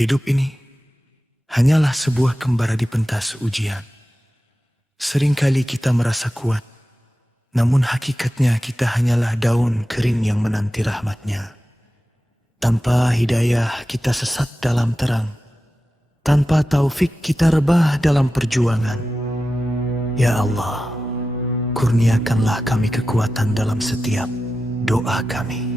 Hidup ini hanyalah sebuah kembara di pentas ujian. Seringkali kita merasa kuat, namun hakikatnya kita hanyalah daun kering yang menanti rahmatnya. Tanpa hidayah kita sesat dalam terang, tanpa taufik kita rebah dalam perjuangan. Ya Allah, kurniakanlah kami kekuatan dalam setiap doa kami.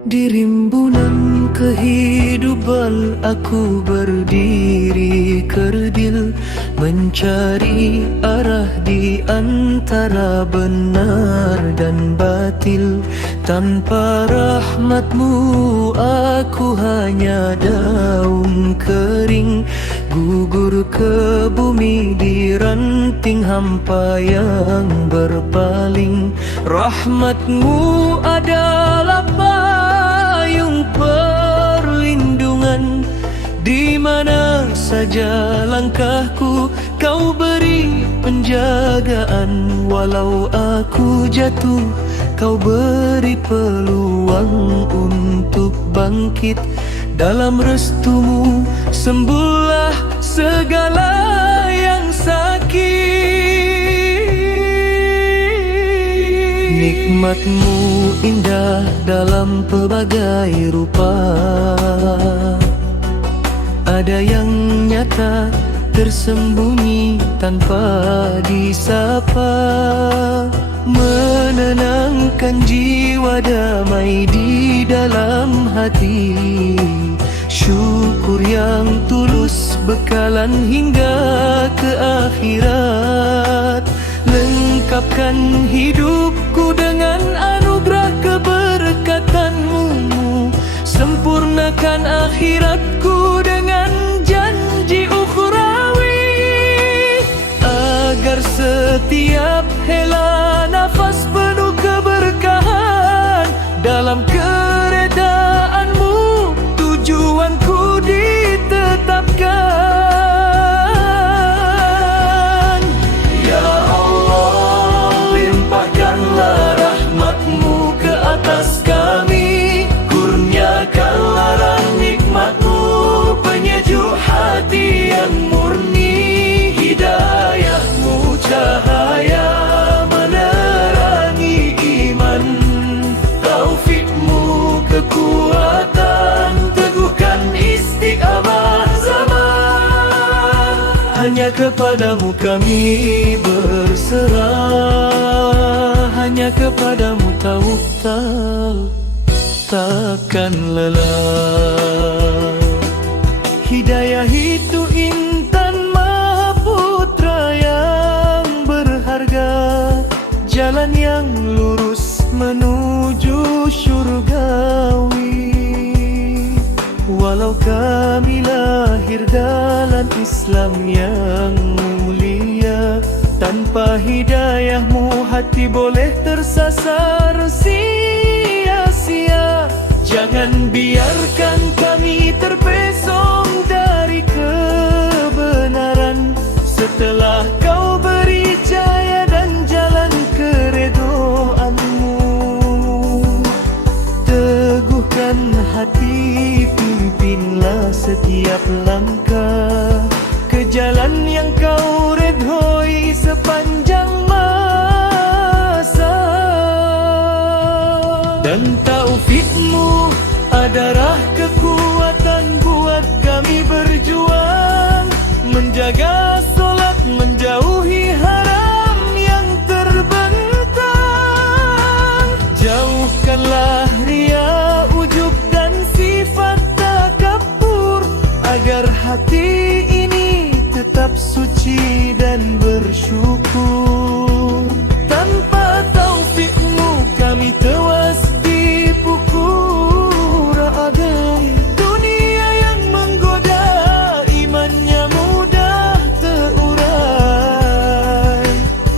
Di rimbunan kehidupan aku berdiri kerdil, mencari arah di antara benar dan batil. Tanpa rahmatmu aku hanya daun kering, gugur ke bumi di ranting hampa yang berpaling. Rahmatmu adalah payung perlindungan, di mana saja langkahku kau beri penjagaan. Walau aku jatuh, kau beri peluang untuk bangkit. Dalam restumu sembuhlah segala yang sakit. Nikmatmu indah dalam pelbagai rupa, ada yang nyata tersembunyi tanpa disapa. Menenangkan jiwa, damai di dalam hati. Syukur yang tulus bekalan hingga ke akhirat. Lengkapkan hidupku dengan anugerah keberkatanmu. Sempurnakan akhiratku dengan janji ukhrawi, agar setiap hela nafas penuh keberkahan. Dalam keredaanmu tujuanku ditetapkan. Ya Allah, limpahkanlah rahmatmu ke atas kami. Kurniakanlah nikmatmu, penyejuk hati yang murni. Hidayahmu cahaya menerangi iman. Taufikmu kekuatan, teguhkan istiqamah zaman. Hanya kepadamu kami berserah, hanya kepadamu tawakal, takkan lelah. Hidayah itu intan Mahaputra yang berharga, jalan yang lurus menuju syurgawi. Walau kami lahir dalam Islam yang mulia, tanpa hidayahmu hati boleh tersasar sia-sia. Jangan biarkan kami terpesong dari kebenaran. Setelah kau beri jaya dan jalan keredoanmu, teguhkan hati, pimpinlah setiap langkah ke jalan yang kau redhoi sepanjang masa. Dan taufikmu adalah kekuatan buat kami berjuang, menjaga solat, menjauhi haram yang terbentang. Jauhkanlah ria, ujub dan sifat takabur, agar hati ini tetap suci dan bersyukur. Tanpa taufikmu kami tewas dipukul adai. Dunia yang menggoda, imannya mudah terurai.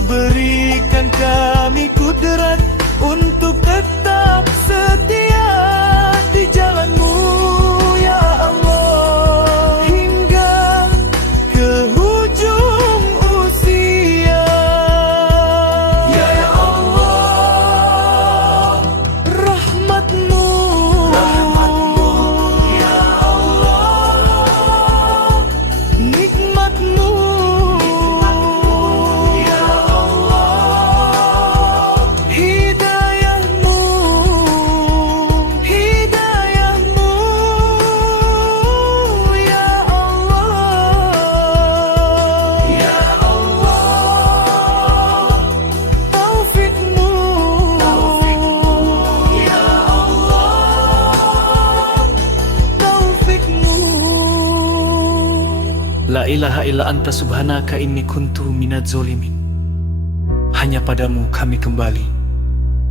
Berikan kami kudrat untuk tetap setia di jalanmu, ya Allah, hingga ke hujung usia. La ilaha illa anta subhanaka inni kuntu minadz zolimin. Hanya padamu kami kembali,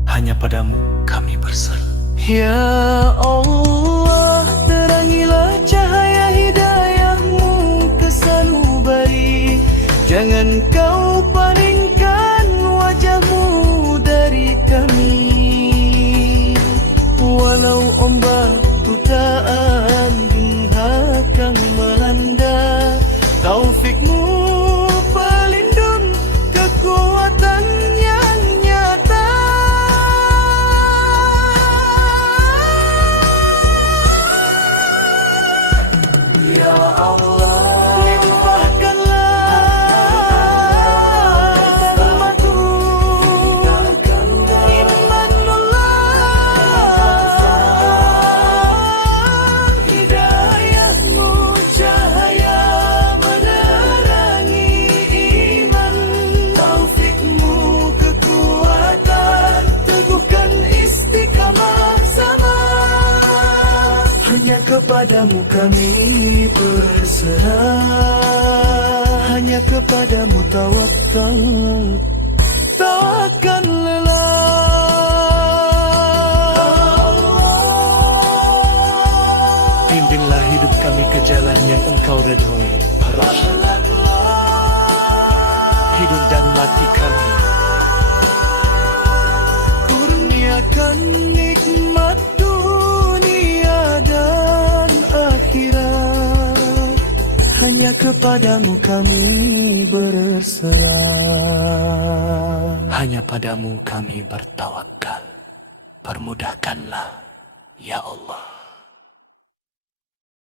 hanya padamu kami berserah. Ya Allah, terangilah cahaya hidayahmu ke sanubari. Jangan kau palingkan wajahmu dari kami. Walau ombak tutaan dihakang melanda, taufikmu pelindung kekuatan yang nyata. Ya Allah, limpahkanlah rahmat-Mu, imanullah, hidayah-Mu, cahaya menerangi iman, taufik-Mu, kekuatan, teguhkan istiqamah sama. Hanya kepadamu kami berserah, hanya kepadamu tawakal, tawakal Pimpinlah hidup kami ke jalan yang Engkau redhoi. Hidup dan mati kami, kurniakan nikmat dunia dan akhirat. Hanya kepadamu kami berserah. hanya padamu kami bertawakal. Permudahkanlah, ya Allah.